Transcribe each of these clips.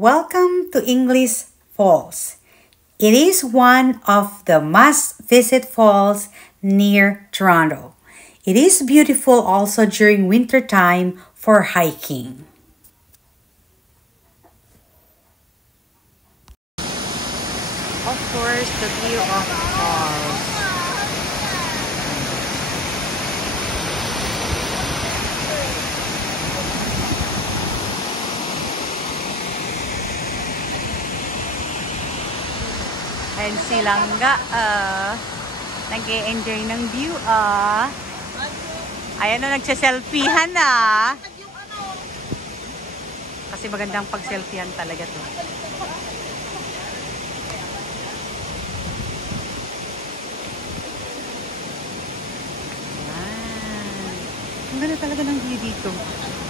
Welcome to English Falls. It is one of the must-visit falls near Toronto. It is beautiful also during winter time for hiking. Of course, the view of falls. And si Langga, nag-e-enjoy ng view, Ayan na, nagsa-selfiehan na. Kasi magandang pag-selfiehan talaga to. Ayan. Ang ganda talaga ng view dito.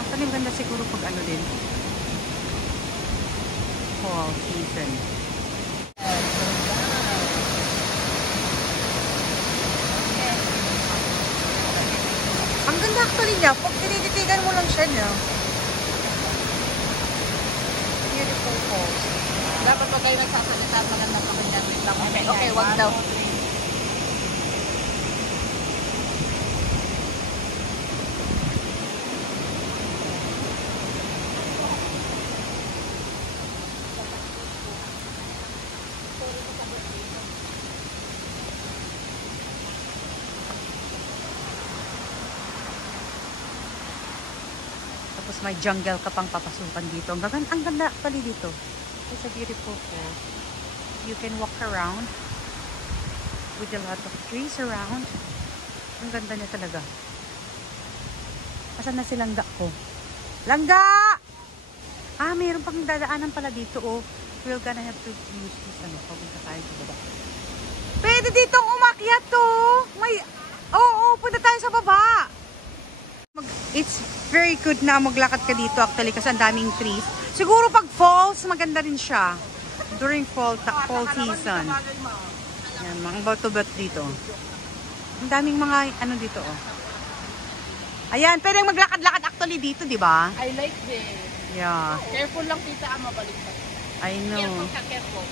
Actually, maganda siguro pag ano din. Fall season. Ang ganda actually niya. Pag tinititigan mo lang siya niya. Beautiful falls. Dapat pag kayo nagsasalita, maganda pa kanya. Okay, wag daw. Tapos may jungle ka pang papasukan dito. Ang ganda actually dito. It's a beautiful falls. You can walk around with a lot of trees around. Ang ganda niya talaga. Asan na si Langga ko? Langga! Mayroon pang dadaanan pala dito, oh. We're gonna have to use this, papunta tayo sa baba. Pwede ditong umakyat, to. Punta tayo sa baba. It's very good na maglakad ka dito actually kasi ang daming trees. Siguro pag falls, maganda rin siya. During fall season. Yan, mga bato-bato dito. Ang daming mga ano dito, oh. Ayan, pwedeng maglakad-lakad actually dito, di ba? I like this. Yeah. Careful lang kita, mabaliktad. I know. Careful.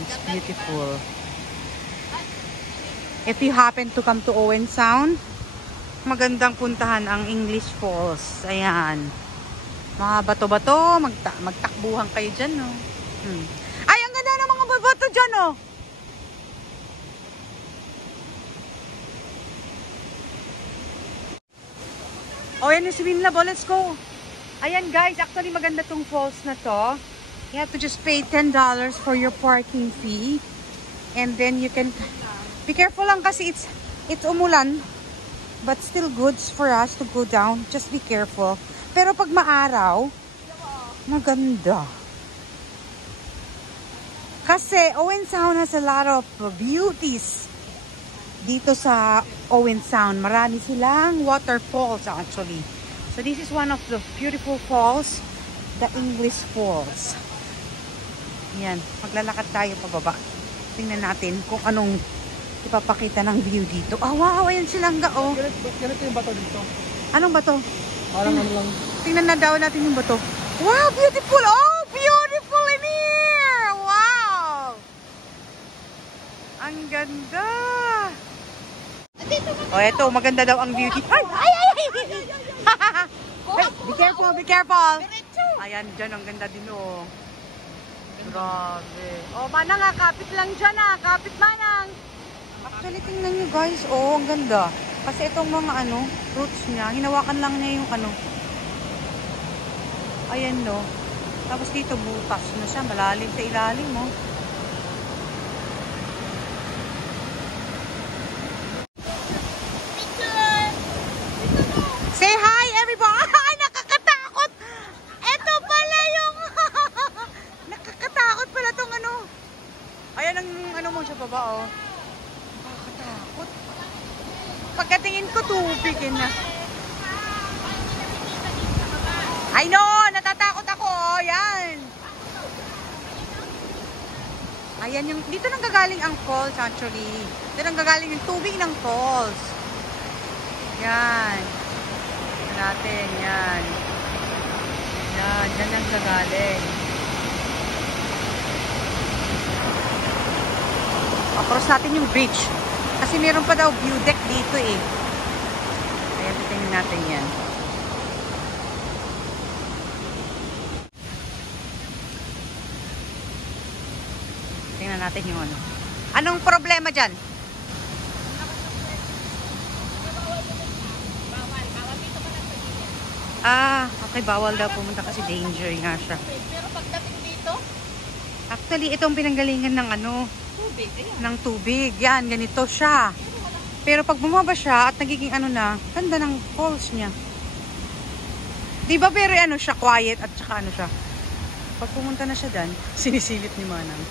It's beautiful. If you happen to come to Owen Sound, magandang puntahan ang English Falls. Ayan. Mga bato-bato, magtakbuhan kayo dyan, no? Ay, ang ganda ng mga bato dyan, no? Yan yung swim labo. Let's go. Ayan, guys. Actually, maganda tong falls na to. You have to just pay $10 for your parking fee. And then you can... Be careful lang kasi it's umulan. But still good for us to go down. Just be careful. Pero pag maaraw, maganda. Kasi Owen Sound has a lot of beauties. Dito sa Owen Sound, marami silang waterfalls actually. So this is one of the beautiful falls, the English Falls. Yan, maglalakad tayo pababa. Tingnan natin kung anong ipapakita ng view dito. Wow, ayan silang oh. Ganito yung bato dito. Anong bato? Parang ano lang. Tingnan na daw natin yung bato. Wow, beautiful! Oh, beautiful in here! Wow! Ang ganda! Eto, maganda daw ang view dito. Ay! Hey, be careful, be careful! Ayan, dyan, ang ganda din, oh. Grabe. Manang, kapit lang dyan, kapit, Manang. Actually, tingnan nyo, guys. Ang ganda. Kasi itong mga, roots niya, hinawakan lang niya yung, ayan, no. Tapos dito, butas na siya. Malalim sa ilalim, oh. Say hi, everybody! Ay, nakakatakot! Ito pala yung... nakakatakot pala itong Ayan ang mo siya baba, oh. Nakakatakot. Pagkatingin ko, tubig, na. I know! Natatakot ako, oh. Yan. Ayan yung... Dito nang gagaling ang falls, actually. Dito nang gagaling yung tubig ng falls. Yan. Natin, yan. Yan, dyan lang siya galing. Across natin yung bridge. Kasi meron pa daw view deck dito eh. Ayan, titingnan natin yan. Tingnan natin yung ano. Anong problema dyan? Ah, okay, bawal daw pumunta kasi danger nga siya. Pero pagdating dito, Actually, itong pinanggalingan ng ano, tubig. Ayan. ng tubig. Yan, ganito siya. Pero pag bumaba siya at nagiging ano na, ganda ng falls niya. Di ba very ano siya, quiet at saka ano siya. Pag pumunta na siya dyan, sinisilip ni Manang.